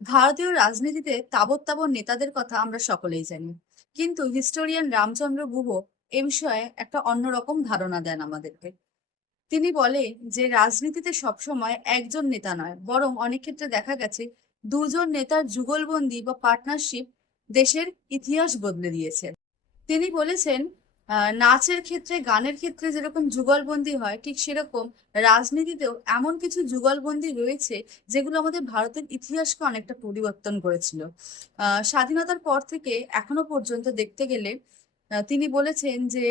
ভারতীয় রাজনীতিতে তাবৎ তাবৎ নেতাদের কথা আমরা সকলেই জানি, কিন্তু হিস্টোরিয়ান রামচন্দ্র গুহ এ বিষয়ে একটা অন্যরকম ধারণা দেন আমাদেরকে। তিনি বলে যে রাজনীতিতে সবসময় একজন নেতা নয়, বরং অনেক ক্ষেত্রে দেখা গেছে দুজন নেতার যুগলবন্দি বা পার্টনারশিপ দেশের ইতিহাস বদলে দিয়েছে। তিনি বলেছেন, নাচের ক্ষেত্রে, গানের ক্ষেত্রে যেরকম যুগলবন্দি হয়, ঠিক সেরকম রাজনীতিতেও এমন কিছু যুগলবন্দি রয়েছে যেগুলো আমাদের ভারতের ইতিহাসকে অনেকটা পরিবর্তন করেছিল। স্বাধীনতার পর থেকে এখনো পর্যন্ত দেখতে গেলে তিনি বলেছেন যে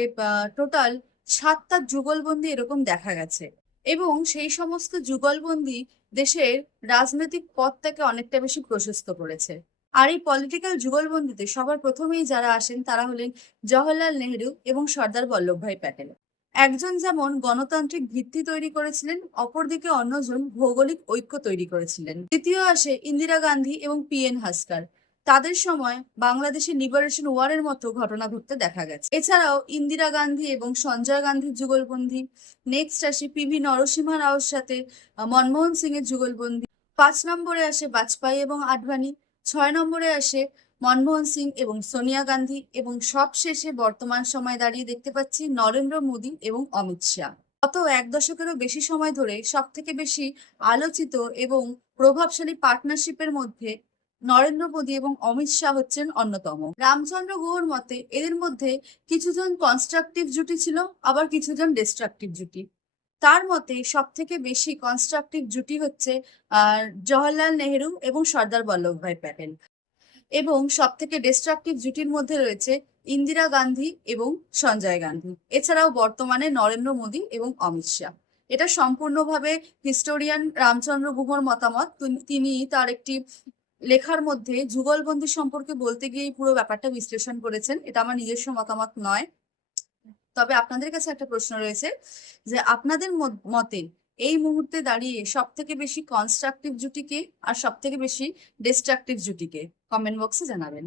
টোটাল 7টা যুগলবন্দি এরকম দেখা গেছে, এবং সেই সমস্ত যুগলবন্দি দেশের রাজনৈতিক পথটাকে অনেকটা বেশি প্রশস্ত করেছে। আর এই পলিটিক্যাল যুগলবন্দিতে সবার প্রথমেই যারা আসেন তারা হলেন জওহরলাল নেহেরু এবং সর্দার বল্লভভাই প্যাটেল। একজন যেমন গণতান্ত্রিক ভিত্তি তৈরি করেছিলেন, অপরদিকে অন্যজন ভৌগোলিক ঐক্য তৈরি করেছিলেন। দ্বিতীয় আসে ইন্দিরা গান্ধী এবং পি.এন. হাসকার। তাদের সময় বাংলাদেশে লিবারেশন ওয়ারের মতো ঘটনা ঘটতে দেখা গেছে। এছাড়াও ইন্দিরা গান্ধী এবং সঞ্জয় গান্ধীর যুগলবন্দি। নেক্সট আসে পি.ভি. নরসিংহ রাওর সাথে মনমোহন সিং এর যুগলবন্দি। 5 নম্বরে আসে বাজপেয়ী এবং আডবাণী। 6 নম্বরে আসে মনমোহন সিং এবং সোনিয়া গান্ধী, এবং সবশেষে বর্তমান সময় দাঁড়িয়ে দেখতে পাচ্ছি নরেন্দ্র মোদী এবং অমিত শাহ। গত 1 দশকেরও বেশি সময় ধরে সব থেকে বেশি আলোচিত এবং প্রভাবশালী পার্টনারশিপের মধ্যে নরেন্দ্র মোদী এবং অমিত শাহ হচ্ছেন অন্যতম। রামচন্দ্র গুহর মতে এদের মধ্যে কিছুজন কনস্ট্রাকটিভ জুটি ছিল, আবার কিছুজন ডিস্ট্রাকটিভ জুটি। তার মতে সব থেকে বেশি কনস্ট্রাকটিভ জুটি হচ্ছে জওহরলাল নেহেরু এবং সর্দার বল্লভভাই প্যাটেল, এবং সব থেকে ডিস্ট্রাকটিভ জুটির মধ্যে রয়েছে ইন্দিরা গান্ধী এবং সঞ্জয় গান্ধী। এছাড়াও বর্তমানে নরেন্দ্র মোদী এবং অমিত শাহ। এটা সম্পূর্ণভাবে হিস্টোরিয়ান রামচন্দ্র গুহর মতামত। তিনি তার একটি লেখার মধ্যে যুগলবন্দি সম্পর্কে বলতে গিয়ে পুরো ব্যাপারটা বিশ্লেষণ করেছেন। এটা আমার নিজস্ব মতামত নয়। তবে আপনাদের কাছে একটা প্রশ্ন রয়েছে যে আপনাদের মতে এই মুহূর্তে দাঁড়িয়ে সব থেকে বেশি কনস্ট্রাকটিভ জুটিকে আর সব থেকে বেশি ডিস্ট্রাকটিভ জুটিকে কমেন্ট বক্সে জানাবেন।